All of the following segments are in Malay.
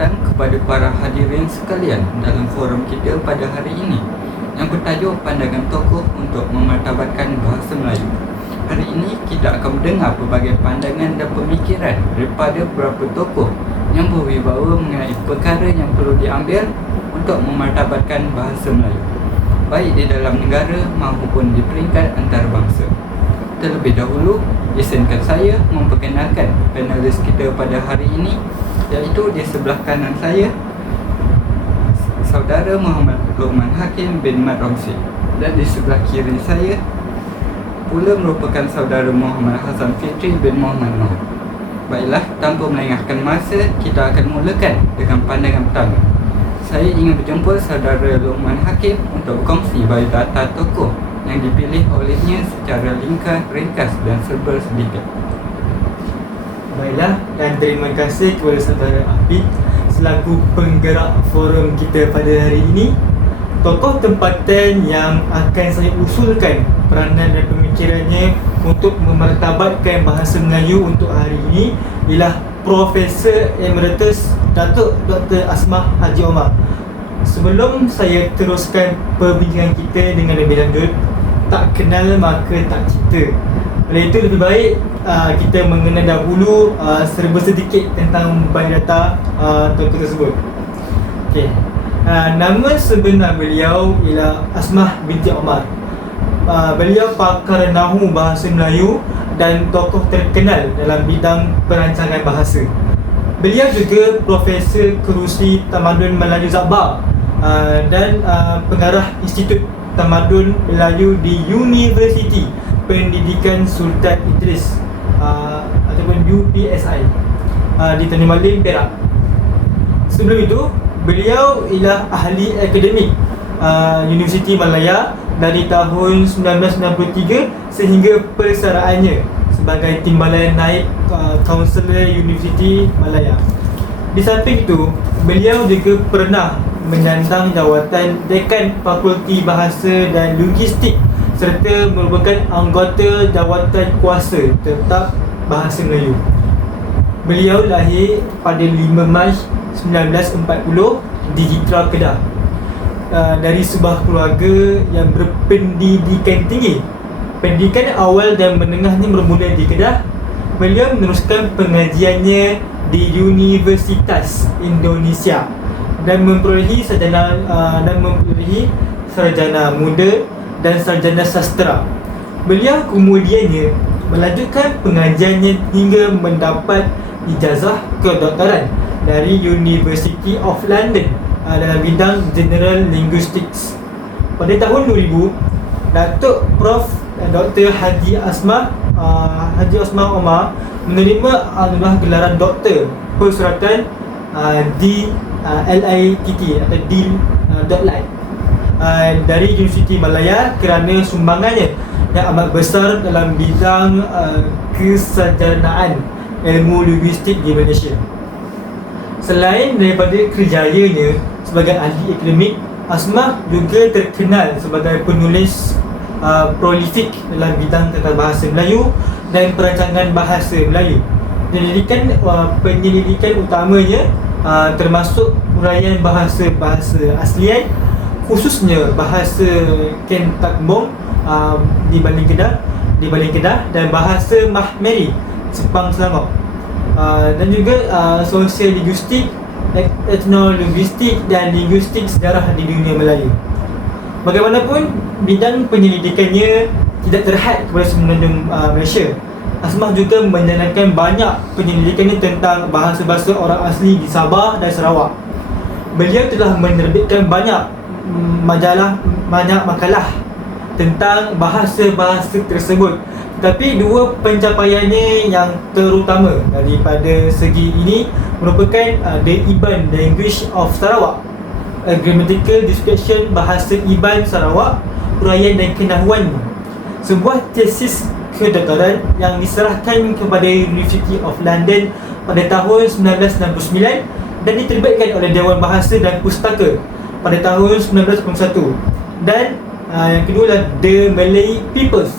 datang kepada para hadirin sekalian dalam forum kita pada hari ini yang bertajuk Pandangan Tokoh untuk Memartabatkan Bahasa Melayu. Hari ini kita akan mendengar pelbagai pandangan dan pemikiran daripada beberapa tokoh yang berwibawa mengenai perkara yang perlu diambil untuk memartabatkan bahasa Melayu, baik di dalam negara maupun di peringkat antarabangsa. Terlebih dahulu, izinkan saya memperkenalkan panelis kita pada hari ini, iaitu di sebelah kanan saya Saudara Muhammad Luqman Hakim bin Mat Romsi, dan di sebelah kiri saya pula merupakan Saudara Muhammad Hasan Fitri bin Muhammad Noor. Baiklah, tanpa melengahkan masa, kita akan mulakan dengan pandangan pertama. Saya ingin berjumpa Saudara Luqman Hakim untuk berkongsi biodata tokoh yang dipilih olehnya secara ringkas dan serba sedikit. Baiklah, dan terima kasih kepada Saudara Afiq selaku penggerak forum kita pada hari ini. Tokoh tempatan yang akan saya usulkan peranan dan pemikirannya untuk memartabatkan bahasa Melayu untuk hari ini ialah Profesor Emeritus Datuk Dr. Asmah Haji Omar. Sebelum saya teruskan perbincangan kita dengan lebih lanjut, tak kenal maka tak cerita. Oleh itu lebih baik kita mengenal dahulu serba sedikit tentang biodata tokoh tersebut. Okey. Nama sebenar beliau ialah Asmah binti Omar. Beliau pakar Nahu Bahasa Melayu dan tokoh terkenal dalam bidang perancangan bahasa. Beliau juga Profesor Kerusi Tamadun Melayu Zabbar dan pengarah Institut Tamadun Melayu di Universiti Pendidikan Sultan Idris ataupun UPSI di Tanjung Malim, Perak. Sebelum itu, beliau ialah ahli akademik Universiti Malaya dari tahun 1993 sehingga persaraannya sebagai Timbalan Naib Kaunselor Universiti Malaya. Di samping itu, beliau juga pernah menyandang jawatan Dekan Fakulti Bahasa dan Logistik serta merupakan anggota Jawatan Kuasa Tetap Bahasa Melayu. Beliau lahir pada 5 Mac 1940 di Jitra, Kedah, dari sebuah keluarga yang berpendidikan tinggi. Pendidikan awal dan menengahnya bermula di Kedah. Beliau meneruskan pengajiannya di Universitas Indonesia dan memperolehi sarjana muda dan sarjana sastra. Beliau kemudiannya melanjutkan pengajiannya hingga mendapat ijazah kedoktoran dari University of London dalam bidang General Linguistics. Pada tahun 2000, Datuk Prof. Dr. Haji Asmah Omar menerima anugerah gelaran doktor persuratan di LITT atau DIL.LIT dari Universiti Malaya kerana sumbangannya yang amat besar dalam bidang kesarjanaan ilmu linguistik di Malaysia. Selain daripada kerjayanya sebagai ahli akademik, Asmah juga terkenal sebagai penulis prolifik dalam bidang tata bahasa Melayu dan perancangan bahasa Melayu. Penyelidikan utamanya termasuk uraian bahasa-bahasa aslian, khususnya bahasa Ken Takbong di Baling Kedah dan bahasa Mahmeri Sepang Selangor, dan juga sosial linguistik, etnolinguistik dan linguistik sejarah di dunia Melayu. Bagaimanapun, bidang penyelidikannya tidak terhad kepada Semenanjung Malaysia. Asmah juga menjalankan banyak penyelidikannya tentang bahasa-bahasa orang asli di Sabah dan Sarawak. Beliau telah menerbitkan banyak makalah tentang bahasa-bahasa tersebut. Tetapi dua pencapaiannya yang terutama daripada segi ini merupakan The Iban Language of Sarawak, A Grammatical Description Bahasa Iban Sarawak, Uraian dan Kenahuan, sebuah tesis kedoktoran yang diserahkan kepada University of London pada tahun 1969 dan diterbitkan oleh Dewan Bahasa dan Pustaka pada tahun 1991. Dan yang kedua adalah The Malay Peoples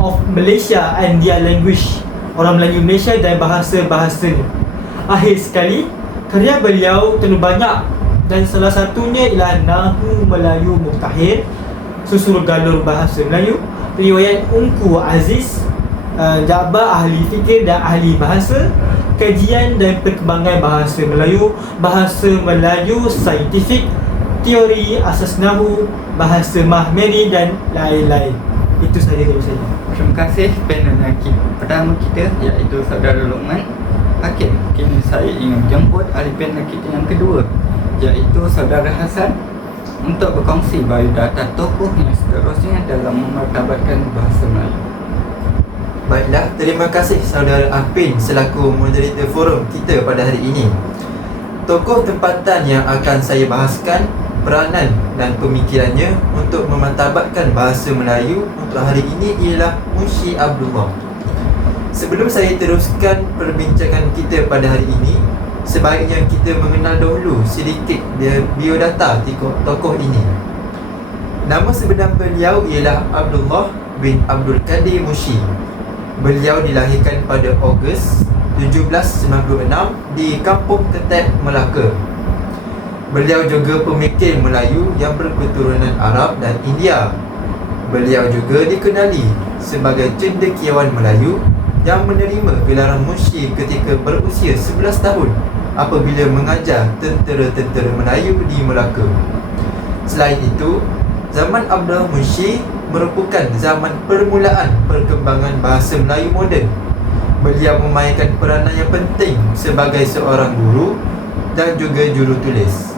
of Malaysia and Their Language, orang Melayu Malaysia dan bahasa-bahasanya. Akhir sekali, Karya beliau terlalu banyak dan salah satunya ialah Nahu Melayu Muktahir, Susul Galur Bahasa Melayu, Riwayat Ungku Aziz, Jabar Ahli Fikir dan Ahli Bahasa, Kajian dan Perkembangan Bahasa Melayu Saintifik, Teori Asas Nahu, Bahasa Mahmeri dan lain-lain. Itu sahaja dari saya. Terima kasih panel pertama kita, iaitu Saudara Luqman Hakim. Kini saya ingin menjemput ahli panel kita yang kedua, iaitu Saudara Hasan, untuk berkongsi biodata tokoh yang seterusnya dalam memartabatkan bahasa Melayu. Baiklah, terima kasih Saudara Apin selaku moderator forum kita pada hari ini. Tokoh tempatan yang akan saya bahaskan, peranan dan pemikirannya untuk memartabatkan bahasa Melayu untuk hari ini ialah Munshi Abdullah. Sebelum saya teruskan perbincangan kita pada hari ini, sebaiknya kita mengenal dahulu sedikit biodata tokoh ini. Nama sebenar beliau ialah Abdullah bin Abdul Qadir Munshi. Beliau dilahirkan pada Ogos 1796 di Kampung Ketek, Melaka. Beliau juga pemikir Melayu yang berketurunan Arab dan India. Beliau juga dikenali sebagai cendekiawan Melayu yang menerima gelaran Munshi ketika berusia 11 tahun apabila mengajar tentera-tentera Melayu di Melaka. Selain itu, zaman Abdullah Munshi merupakan zaman permulaan perkembangan bahasa Melayu moden. Beliau memainkan peranan yang penting sebagai seorang guru dan juga jurutulis.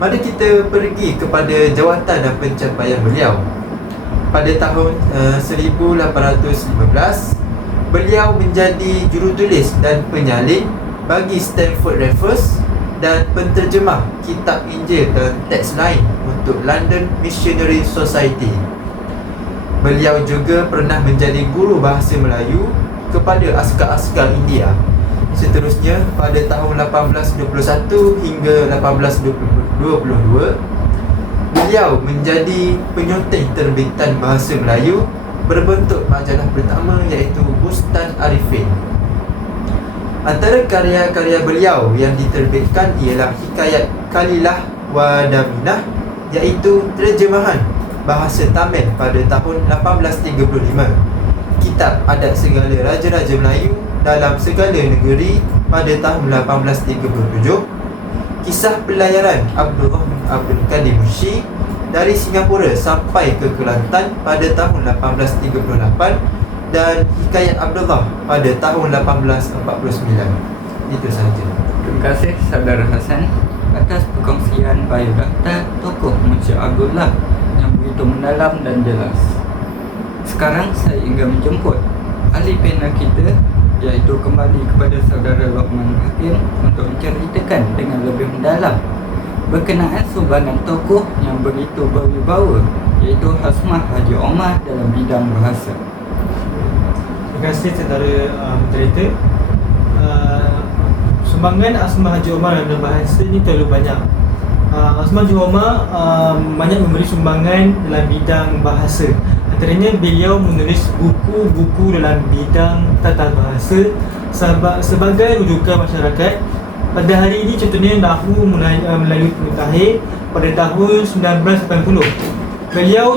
Mari kita pergi kepada jawatan dan pencapaian beliau. Pada tahun 1815, beliau menjadi jurutulis dan penyalin bagi Stanford Raffles dan penterjemah kitab Injil dan teks lain untuk London Missionary Society. Beliau juga pernah menjadi guru bahasa Melayu kepada askar-askar India. Seterusnya, pada tahun 1821 hingga 1822, beliau menjadi penyunting terbitan bahasa Melayu berbentuk majalah pertama, iaitu Bustan Arifin. Antara karya-karya beliau yang diterbitkan ialah Hikayat Kalilah wa Daminah, iaitu terjemahan bahasa Tamil pada tahun 1835, Kitab Adat Segala Raja-Raja Melayu dalam Segala Negeri pada tahun 1837, Kisah Pelayaran Abdullah bin Abdul Qadir Munshi dari Singapura sampai ke Kelantan pada tahun 1838, dan Hikayat Abdullah pada tahun 1849. Itu sahaja. Terima kasih Saudara Hasan atas perkongsian biodata tokoh Munshi Abdullah yang begitu mendalam dan jelas. Sekarang saya ingin menjemput ahli panel kita, iaitu kembali kepada Saudara Luqman Hakim untuk menceritakan dengan lebih mendalam berkenaan sumbangan tokoh yang begitu berwibawa, iaitu Hasmah Haji Omar dalam bidang bahasa. Terima kasih Saudara moderator. Sumbangan Hasmah Haji Omar dalam bahasa ini terlalu banyak. Hasmah Haji Omar banyak memberi sumbangan dalam bidang bahasa. Antaranya beliau menulis buku-buku dalam bidang tata bahasa sebagai rujukan masyarakat. Pada hari ini contohnya Nahu Melayu Muktahir pada tahun 1980. Beliau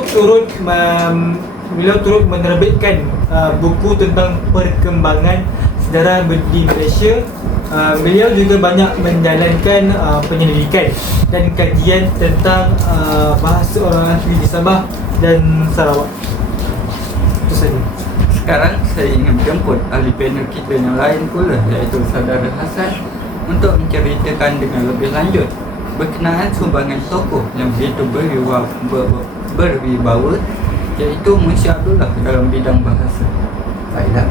turut menerbitkan buku tentang perkembangan sejarah di Malaysia. Beliau juga banyak menjalankan penyelidikan dan kajian tentang bahasa orang asli di Sabah dan Sarawak. Itu saja. Sekarang saya ingin menjemput ahli panel kita yang lain pula, iaitu Saudara Hasan, untuk menceritakan dengan lebih lanjut berkenaan sumbangan tokoh yang begitu berwibawa, iaitu Munshi Abdullah dalam bidang bahasa. Baiklah.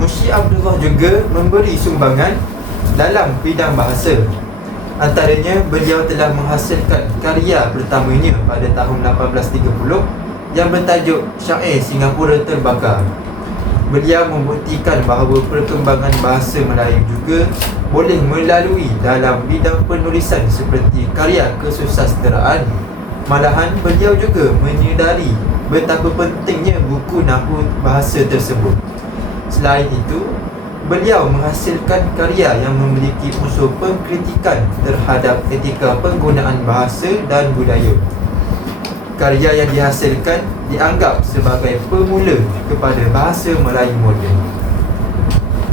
Munshi Abdullah juga memberi sumbangan dalam bidang bahasa. Antaranya, beliau telah menghasilkan karya pertamanya pada tahun 1830 yang bertajuk Syair Singapura Terbakar. Beliau membuktikan bahawa perkembangan bahasa Melayu juga boleh melalui dalam bidang penulisan seperti karya kesusasteraan. Malahan, beliau juga menyedari betapa pentingnya buku nahwu bahasa tersebut. Selain itu, Beliau menghasilkan karya yang memiliki unsur pengkritikan terhadap etika penggunaan bahasa dan budaya. Karya yang dihasilkan dianggap sebagai pemula kepada bahasa Melayu moden.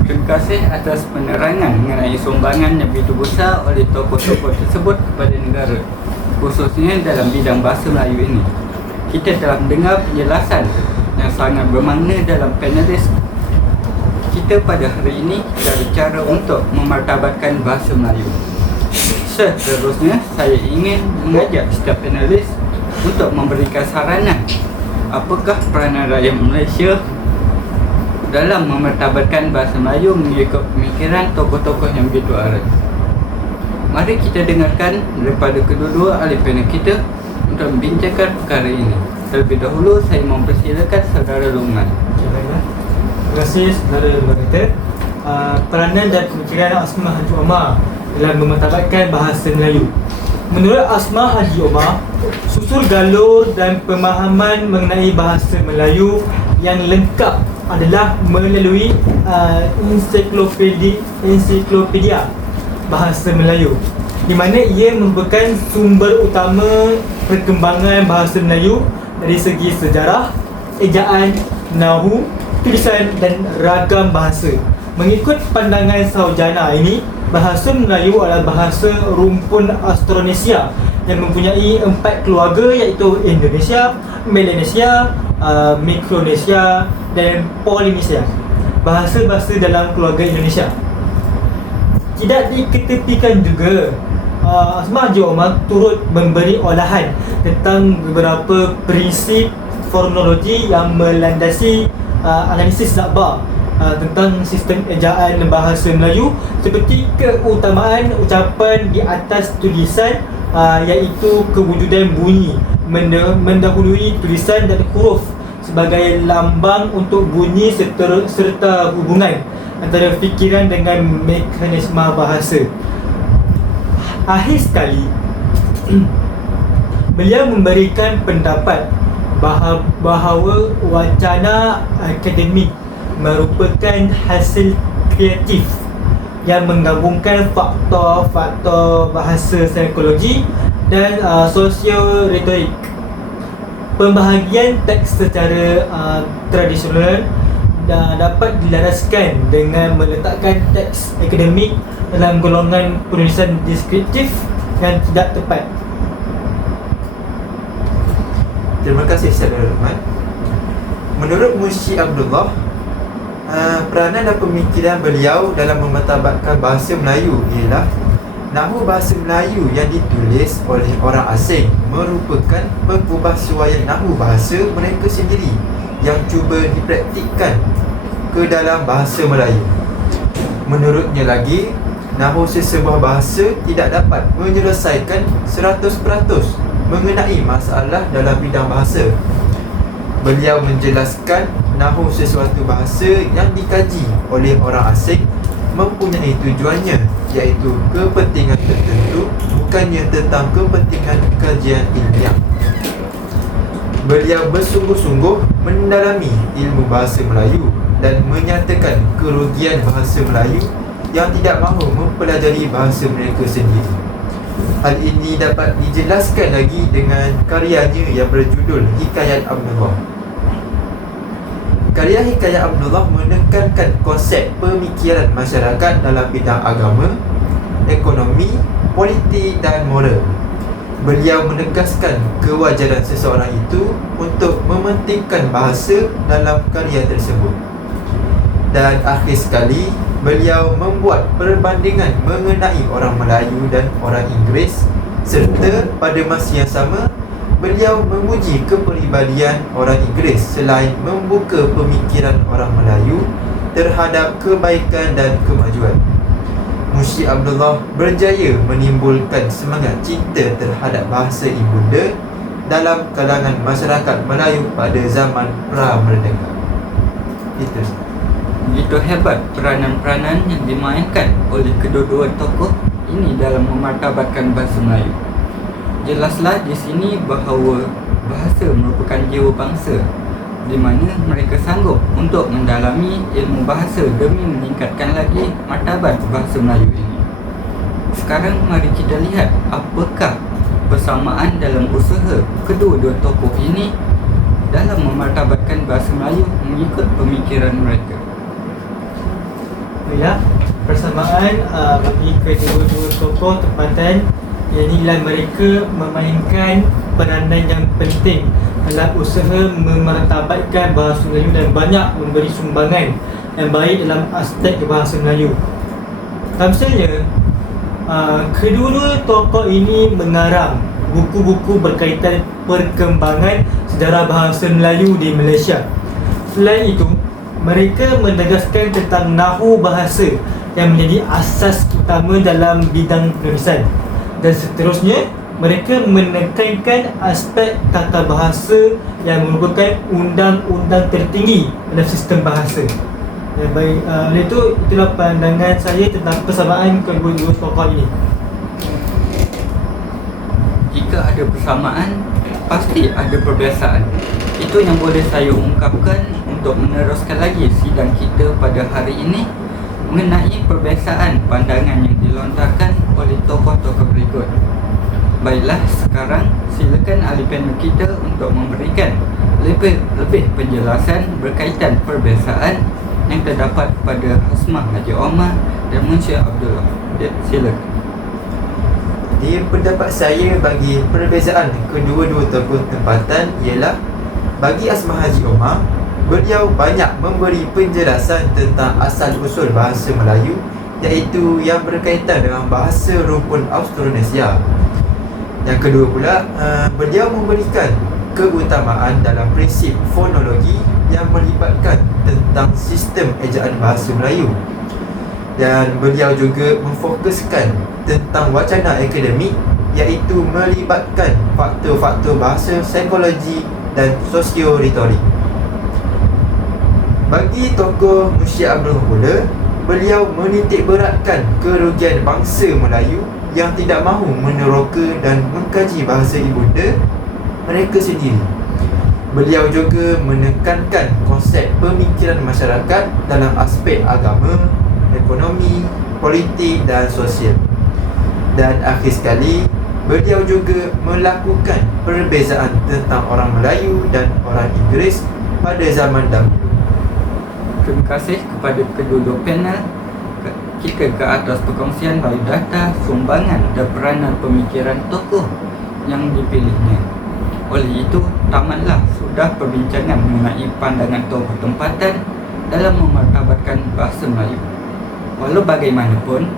Terima kasih atas penerangan mengenai sumbangan yang begitu besar oleh tokoh-tokoh tersebut kepada negara, khususnya dalam bidang bahasa Melayu ini. Kita telah mendengar penjelasan yang sangat bermakna dalam panelis kita pada hari ini dari cara untuk memartabatkan bahasa Melayu. Seterusnya, saya ingin mengajak setiap panelis untuk memberikan saranan apakah peranan rakyat Malaysia dalam memartabatkan bahasa Melayu mengikut pemikiran tokoh-tokoh yang begitu arif. Mari kita dengarkan daripada kedua-dua ahli panel kita untuk membincangkan perkara ini. Terlebih dahulu, saya mempersilakan Saudara Luqman. Terima kasih saudara moderator. Peranan dan pemikiran Asmah Haji Omar dalam memartabatkan bahasa Melayu. Menurut Asmah Haji Omar, susur galur dan pemahaman mengenai bahasa Melayu yang lengkap adalah melalui ensiklopedia bahasa Melayu, di mana ia merupakan sumber utama perkembangan bahasa Melayu dari segi sejarah, ejaan, nahu, tulisan dan ragam bahasa. Mengikut pandangan sarjana ini, bahasa Melayu adalah bahasa rumpun Austronesia yang mempunyai 4 keluarga, iaitu Indonesia, Melanesia, Mikronesia dan Polinesia. Bahasa-bahasa dalam keluarga Indonesia. Tidak diketepikan juga, Asmah Haji Omar turut memberi olahan tentang beberapa prinsip formologi yang melandasi analisis Zakbar tentang sistem ejaan bahasa Melayu, seperti keutamaan ucapan di atas tulisan, iaitu kewujudan bunyi mendahului tulisan dan huruf sebagai lambang untuk bunyi serta hubungan antara fikiran dengan mekanisme bahasa. Akhir sekali, beliau memberikan pendapat bahawa wacana akademik merupakan hasil kreatif yang menggabungkan faktor-faktor bahasa psikologi dan sosio-retorik. Pembahagian teks secara tradisional dapat dilaraskan dengan meletakkan teks akademik dalam golongan penulisan deskriptif yang tidak tepat. Terima kasih Saudara Luqman. Menurut Munsyi Abdullah, peranan dan pemikiran beliau dalam memartabatkan bahasa Melayu ialah nahu bahasa Melayu yang ditulis oleh orang asing merupakan pengubahsuaian nahu bahasa mereka sendiri yang cuba dipraktikkan ke dalam bahasa Melayu. Menurutnya lagi, nahu sesebuah bahasa tidak dapat menyelesaikan 100% mengenai masalah dalam bidang bahasa. Beliau menjelaskan nahu sesuatu bahasa yang dikaji oleh orang asing mempunyai tujuannya, iaitu kepentingan tertentu, bukannya tentang kepentingan kajian ilmiah. Beliau bersungguh-sungguh mendalami ilmu bahasa Melayu dan menyatakan kerugian bahasa Melayu yang tidak mahu mempelajari bahasa mereka sendiri. Hal ini dapat dijelaskan lagi dengan karyanya yang berjudul Hikayat Abdullah. Karya Hikayat Abdullah menekankan konsep pemikiran masyarakat dalam bidang agama, ekonomi, politik dan moral. Beliau menegaskan kewajaran seseorang itu untuk mementingkan bahasa dalam karya tersebut. Dan akhir sekali, beliau membuat perbandingan mengenai orang Melayu dan orang Inggeris, serta pada masa yang sama beliau memuji kepribadian orang Inggeris selain membuka pemikiran orang Melayu terhadap kebaikan dan kemajuan. Munsyi Abdullah berjaya menimbulkan semangat cinta terhadap bahasa ibunda dalam kalangan masyarakat Melayu pada zaman pra-merdeka. Itu. Begitu hebat peranan-peranan yang dimainkan oleh kedua-dua tokoh ini dalam memartabatkan bahasa Melayu. Jelaslah di sini bahawa bahasa merupakan jiwa bangsa. di mana mereka sanggup untuk mendalami ilmu bahasa demi meningkatkan lagi martabat bahasa Melayu ini. Sekarang mari kita lihat apakah persamaan dalam usaha kedua-dua tokoh ini dalam memartabatkan bahasa Melayu mengikut pemikiran mereka. Baiklah, persamaan bagi kedua-dua tokoh tempatan ialah mereka memainkan peranan yang penting dalam usaha memartabatkan bahasa Melayu dan banyak memberi sumbangan yang baik dalam aspek bahasa Melayu. Misalnya, kedua-dua tokoh ini mengarang buku-buku berkaitan perkembangan sejarah bahasa Melayu di Malaysia. Selain itu, mereka menegaskan tentang nahu bahasa yang menjadi asas utama dalam bidang penulisan. Dan seterusnya, mereka menekankan aspek tata bahasa yang merupakan undang-undang tertinggi dalam sistem bahasa. Baik, oleh itu, itulah pandangan saya tentang persamaan kedua-dua tokoh ini. Jika ada persamaan, pasti ada perbezaan. Itu yang boleh saya ungkapkan untuk meneruskan lagi sidang kita pada hari ini mengenai perbezaan pandangan yang dilontarkan oleh tokoh-tokoh berikut. Baiklah, sekarang silakan ahli panel kita untuk memberikan lebih penjelasan berkaitan perbezaan yang terdapat pada Hasmah Haji Omar dan Munsyid Abdullah. Silakan. Di pendapat saya, bagi perbezaan kedua-dua tokoh tempatan ialah bagi Hasmah Haji Omar, beliau banyak memberi penjelasan tentang asal-usul bahasa Melayu, iaitu yang berkaitan dengan bahasa rumpun Austronesia. Yang kedua pula, beliau memberikan keutamaan dalam prinsip fonologi yang melibatkan tentang sistem ejaan bahasa Melayu. Dan beliau juga memfokuskan tentang wacana akademik, iaitu melibatkan faktor-faktor bahasa, psikologi dan sosio-retorik. Bagi tokoh Munsyid Abdullah pula, beliau menitik beratkan kerugian bangsa Melayu yang tidak mahu meneroka dan mengkaji bahasa ibunda mereka sendiri. Beliau juga menekankan konsep pemikiran masyarakat dalam aspek agama, ekonomi, politik dan sosial. Dan akhir sekali, beliau juga melakukan perbezaan tentang orang Melayu dan orang Inggeris pada zaman dahulu. Terima kasih kepada kedua-dua panel kita ke atas perkongsian biodata, sumbangan dan peranan pemikiran tokoh yang dipilihnya. Oleh itu, tamatlah sudah perbincangan mengenai pandangan tokoh tempatan dalam memartabatkan bahasa Melayu. Walau bagaimanapun,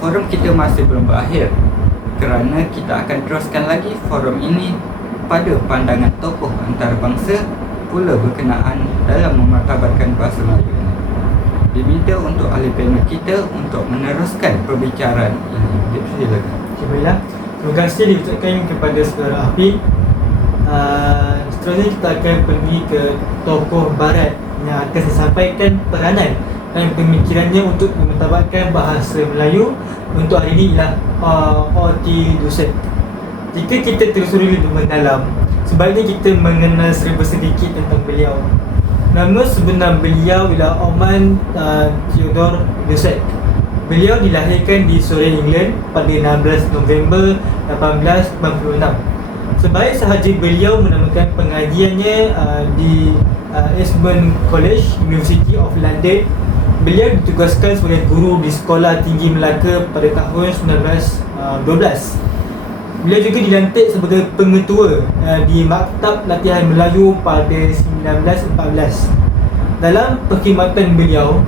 forum kita masih belum berakhir kerana kita akan teruskan lagi forum ini pada pandangan tokoh antarabangsa pula berkenaan dalam memartabatkan bahasa Melayu ini. Diminta untuk ahli panel kita untuk meneruskan perbicaraan ini. Silakan. Baiklah, terima kasih diucapkan kepada saudara Afiq. Seterusnya kita akan pergi ke tokoh barat yang akan saya sampaikan peranan dan pemikirannya untuk memartabatkan bahasa Melayu. Untuk hari ini ialah O.T. Duset. Jika kita telusuri lebih mendalam, sebaiknya kita mengenal serba sedikit tentang beliau. Nama sebenar beliau ialah Ormond Theodore Duset. Beliau dilahirkan di Surrey, England pada 16 November 1896. Sebaik sahaja beliau menamakan pengajiannya di Eastbourne College, University of London, beliau ditugaskan sebagai guru di Sekolah Tinggi Melaka pada tahun 1912. Beliau juga dilantik sebagai pengetua di Maktab Latihan Melayu pada 1914. Dalam perkhidmatan beliau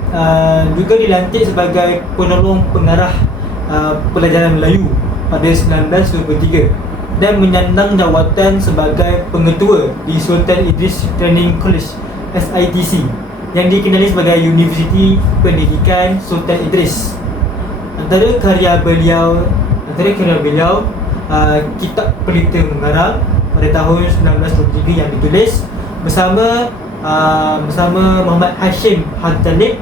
juga dilantik sebagai penolong pengarah pelajaran Melayu pada 1923 dan menyandang jawatan sebagai pengetua di Sultan Idris Training College SITC yang dikenali sebagai Universiti Pendidikan Sultan Idris. Antara karya beliau Kitab Pelita Mengarang pada tahun 1923 yang ditulis bersama Muhammad Hashim Hantalib.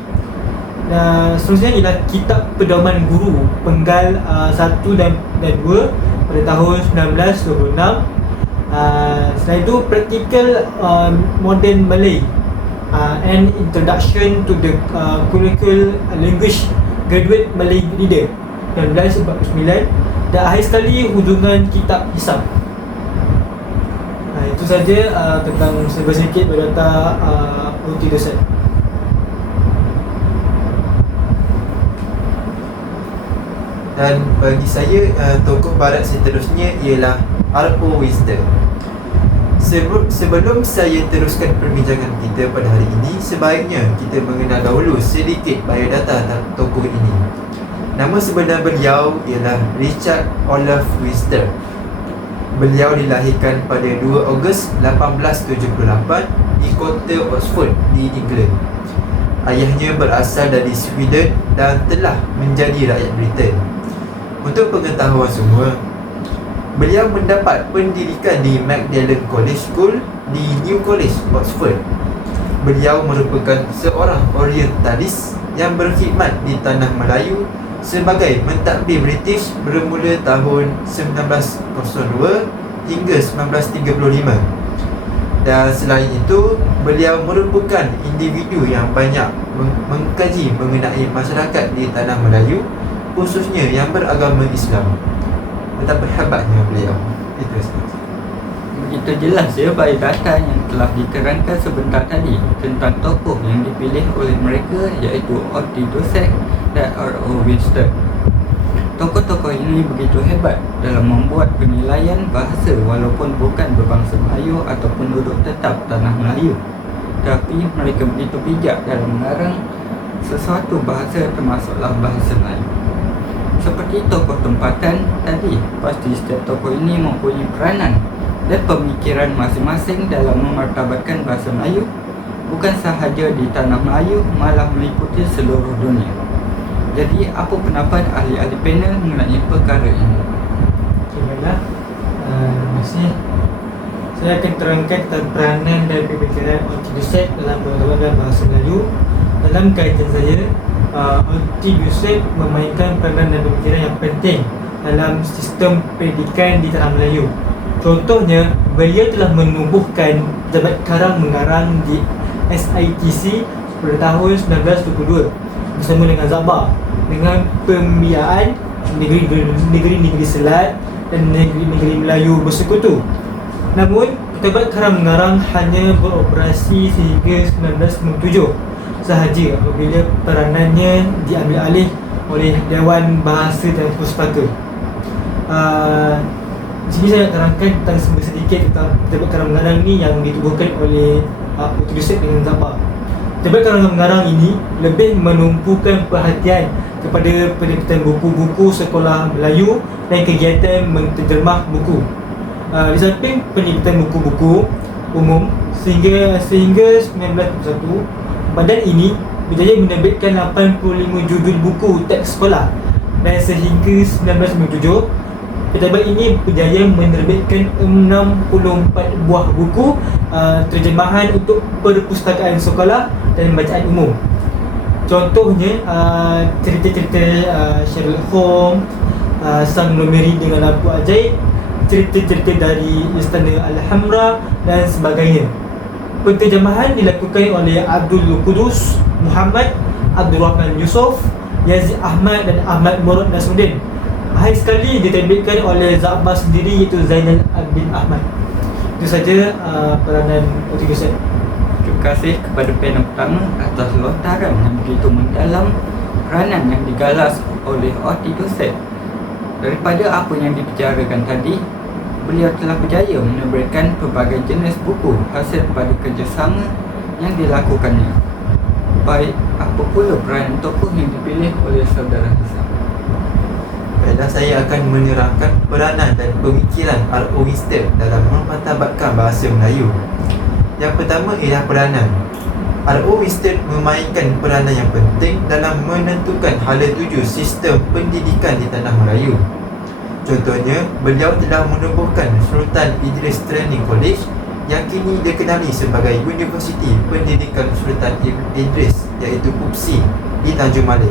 Seterusnya ialah Kitab Pedoman Guru Penggal 1 dan 2 pada tahun 1926. Selain itu praktikal modern Malay and introduction to the curricular language graduate Malay reader 1949, dan akhir sekali hujungan kitab hisab. Itu saja tentang sedikit biodata OT dosen. Dan bagi saya, tokoh barat seterusnya ialah R.O. Wisdom. Sebelum saya teruskan perbincangan kita pada hari ini, sebaiknya kita mengenal dahulu sedikit biodata tokoh ini. Nama sebenar beliau ialah Richard Olaf Wisdom. Beliau dilahirkan pada 2 Ogos 1878 di kota Oxford di England. Ayahnya berasal dari Sweden dan telah menjadi rakyat Britain. Untuk pengetahuan semua, beliau mendapat pendidikan di Magdalen College School di New College, Oxford. Beliau merupakan seorang orientalis yang berkhidmat di tanah Melayu sebagai mentadbir British bermula tahun 1902 hingga 1935. Dan selain itu, beliau merupakan individu yang banyak mengkaji mengenai masyarakat di tanah Melayu, khususnya yang beragama Islam. Betapa hebatnya beliau. Itu sahaja. Begitu jelas ya biodata yang telah diterangkan sebentar tadi tentang tokoh yang dipilih oleh mereka, iaitu O.T. Dosek dan R.O. Wisdom. Tokoh-tokoh ini begitu hebat dalam membuat penilaian bahasa walaupun bukan berbangsa Melayu atau penduduk tetap tanah Melayu, tapi mereka begitu bijak dalam mengarang sesuatu bahasa termasuklah bahasa Melayu. Seperti tokoh tempatan tadi, pasti setiap tokoh ini mempunyai peranan dan pemikiran masing-masing dalam memartabatkan bahasa Melayu, bukan sahaja di tanah Melayu, malah meliputi seluruh dunia. Jadi, apa pendapat ahli-ahli panel mengenai perkara ini? Baiklah, terima kasih. Saya akan terangkan tentang peranan dan pemikiran O.T. Dosek dalam pengembangan bahasa Melayu. Dalam kaitan saya, O.T. Dosek memainkan peranan dan pemikiran yang penting dalam sistem pendidikan di tanah Melayu. Contohnya, beliau telah menubuhkan Jabat Karang Mengarang di SITC pada tahun 1922 bersama dengan Zabah, dengan pembiayaan negeri-negeri Selat dan negeri-negeri Melayu bersekutu. Namun, Jabat Karang Mengarang hanya beroperasi sehingga 1997 sahaja apabila peranannya diambil alih oleh Dewan Bahasa dan Pustaka. Di sini saya nak terangkan tentang sedikit tentang Jabat Karang Mengarang ni yang ditubuhkan oleh O.T. Dosek dengan Zabah. Jabat Karang Mengarang ini lebih menumpukan perhatian kepada penerbitan buku-buku sekolah Melayu dan kegiatan menterjemah buku. Di samping penerbitan buku-buku umum sehingga 1991, badan ini berjaya menerbitkan 85 judul buku teks sekolah, dan sehingga 1997 pejabat ini berjaya menerbitkan 64 buah buku terjemahan untuk perpustakaan sekolah dan bacaan umum. Contohnya cerita-cerita Sherlock Holmes, Sang Nomeri dengan Lampu Ajaib, cerita-cerita dari Istana Alhambra dan sebagainya. Penterjemahan dilakukan oleh Abdul Qudus Muhammad, Abdul Rahman Yusof, Yazid Ahmad dan Ahmad Murad Nasruddin. Akhir sekali diterbitkan oleh Zabah sendiri, iaitu Zainal Abidin Ahmad. Itu saja peranan O.T. Dosek. Terima kasih kepada panel pertama atas lontaran yang begitu mendalam peranan yang digalas oleh O.T. Dosek. Daripada apa yang dibicarakan tadi, beliau telah berjaya menerbitkan pelbagai jenis buku hasil pada kerjasama yang dilakukannya. Baik, apa pula peranan tokoh yang dipilih oleh saudara Hisam? Baiklah, saya akan menerangkan peranan dan pemikiran R.O. Wisdom dalam memartabatkan bahasa Melayu. Yang pertama ialah peranan. R.O. Wisdom memainkan peranan yang penting dalam menentukan hala tuju sistem pendidikan di tanah Melayu. Contohnya, beliau telah menubuhkan Sultan Idris Training College yang kini dikenali sebagai Universiti Pendidikan Sultan Idris, iaitu UPSI, di Tanjung Malin.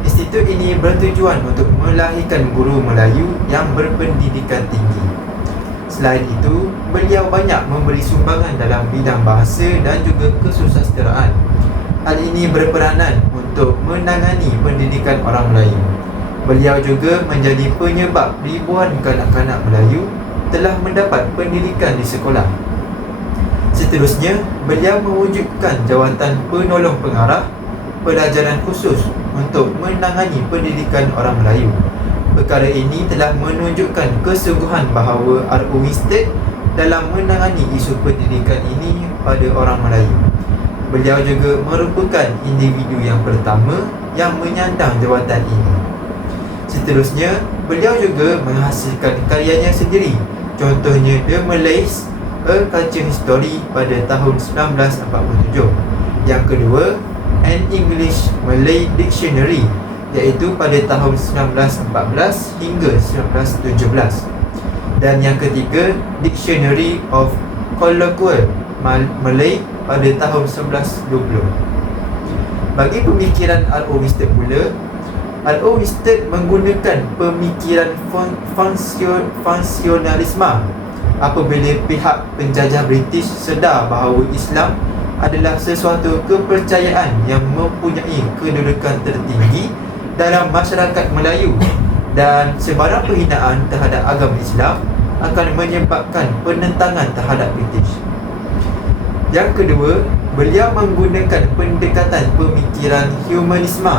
Institut ini bertujuan untuk melahirkan guru Melayu yang berpendidikan tinggi. Selain itu, beliau banyak memberi sumbangan dalam bidang bahasa dan juga kesusasteraan. Hal ini berperanan untuk menangani pendidikan orang Melayu. Beliau juga menjadi penyebab ribuan kanak-kanak Melayu telah mendapat pendidikan di sekolah. Seterusnya, beliau mewujudkan jawatan penolong pengarah pelajaran khusus untuk menangani pendidikan orang Melayu. Perkara ini telah menunjukkan kesungguhan bahawa R.O. Winstead dalam menangani isu pendidikan ini pada orang Melayu. Beliau juga merupakan individu yang pertama yang menyandang jawatan ini. Seterusnya, beliau juga menghasilkan karyanya sendiri. Contohnya The Malays, A Culture History pada tahun 1947. Yang kedua, An English Malay Dictionary, iaitu pada tahun 1914 hingga 1917. Dan yang ketiga, Dictionary of Colloquial Malay pada tahun 1920. Bagi pemikiran R.O. Winstead pula, R.O. Winstead menggunakan pemikiran funksionalisme apabila pihak penjajah British sedar bahawa Islam adalah sesuatu kepercayaan yang mempunyai kedudukan tertinggi dalam masyarakat Melayu dan sebarang penghinaan terhadap agama Islam akan menyebabkan penentangan terhadap British. Yang kedua, beliau menggunakan pendekatan pemikiran humanisme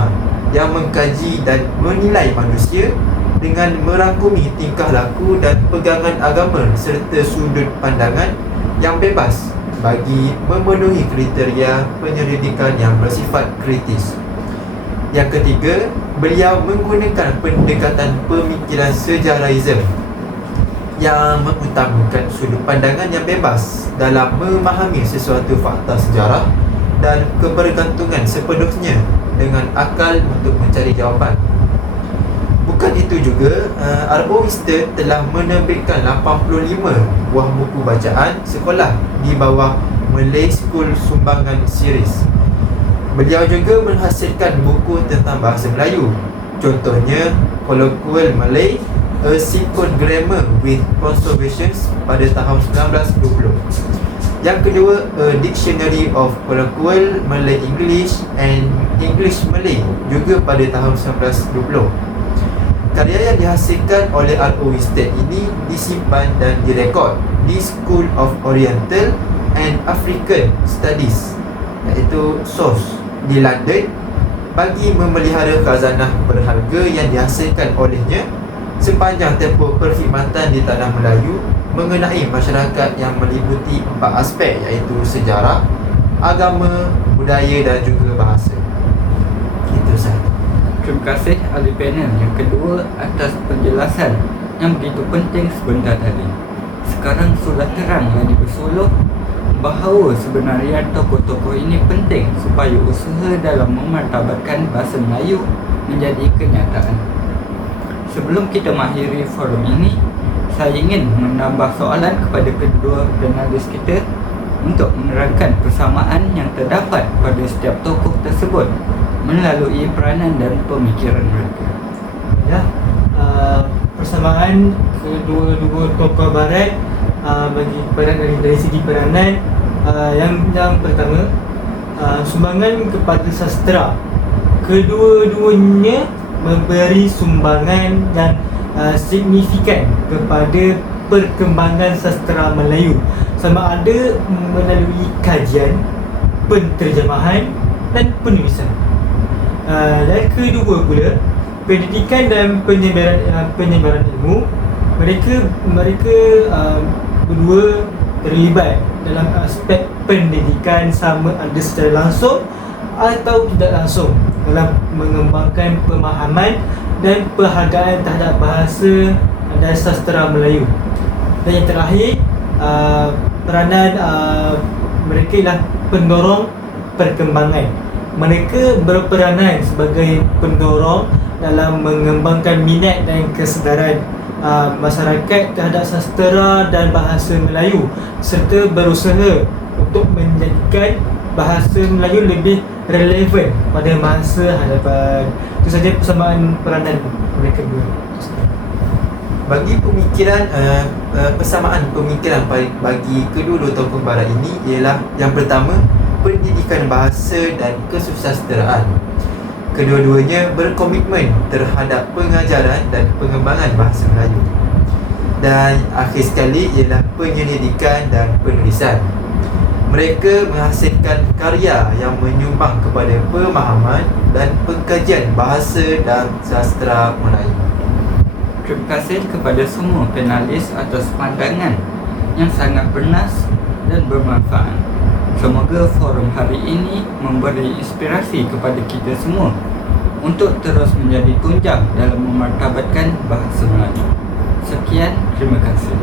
yang mengkaji dan menilai manusia dengan merangkumi tingkah laku dan pegangan agama serta sudut pandangan yang bebas bagi memenuhi kriteria penyelidikan yang bersifat kritis. Yang ketiga, beliau menggunakan pendekatan pemikiran sejarahism yang mengutamakan sudut pandangan yang bebas dalam memahami sesuatu fakta sejarah dan kebergantungan sepenuhnya dengan akal untuk mencari jawapan. Bukan itu juga, R.O. Winstead telah menerbitkan 85 buah buku bacaan sekolah di bawah Malay School Sumbangan Series. Beliau juga menghasilkan buku tentang bahasa Melayu. Contohnya, Colloquial Malay, A Simple Grammar with Conservations pada tahun 1920. Yang kedua, A Dictionary of Colloquial Malay English and English Malay, juga pada tahun 1920. Karya yang dihasilkan oleh R.O. Winstead ini disimpan dan direkod di School of Oriental and African Studies, iaitu SOAS, di London bagi memelihara khazanah berharga yang dihasilkan olehnya sepanjang tempoh perkhidmatan di tanah Melayu mengenai masyarakat yang meliputi 4 aspek, iaitu sejarah, agama, budaya dan juga bahasa. Itu sahaja. Terima kasih ahli panel yang kedua atas penjelasan yang begitu penting sebentar tadi. Sekarang sudah terang lagi bersuluh bahawa sebenarnya tokoh-tokoh ini penting supaya usaha dalam memartabatkan bahasa Melayu menjadi kenyataan. Sebelum kita mengakhiri forum ini, saya ingin menambah soalan kepada kedua panelis kita untuk menerangkan persamaan yang terdapat pada setiap tokoh tersebut melalui peranan dan pemikiran mereka. Ya, persamaan kedua-dua tokoh barat bagi peranan dari segi peranan, yang pertama, sumbangan kepada sastera. Kedua-duanya memberi sumbangan yang signifikan kepada perkembangan sastera Melayu, sama ada melalui kajian, penterjemahan dan penulisan. Dan kedua pula, pendidikan dan penyebaran ilmu. Mereka berdua terlibat dalam aspek pendidikan, sama ada secara langsung atau tidak langsung, dalam mengembangkan pemahaman dan perhargaan terhadap bahasa dan sastera Melayu. Dan yang terakhir, peranan mereka ialah pendorong perkembangan. Mereka berperanan sebagai pendorong dalam mengembangkan minat dan kesedaran masyarakat terhadap sastera dan bahasa Melayu, serta berusaha untuk menjadikan bahasa Melayu lebih relevan pada masa hadapan. Itu saja persamaan peranan mereka berdua. Bagi pemikiran persamaan pemikiran bagi kedua-dua tokoh barat ini ialah yang pertama, pendidikan bahasa dan kesusasteraan. Kedua-duanya berkomitmen terhadap pengajaran dan pengembangan bahasa Melayu. Dan akhir sekali ialah penyelidikan dan penulisan. Mereka menghasilkan karya yang menyumbang kepada pemahaman dan pengkajian bahasa dan sastra Melayu. Terima kasih kepada semua penalis atas pandangan yang sangat bernas dan bermanfaat. Semoga forum hari ini memberi inspirasi kepada kita semua untuk terus menjadi tunjang dalam memartabatkan bahasa Melayu. Sekian, terima kasih.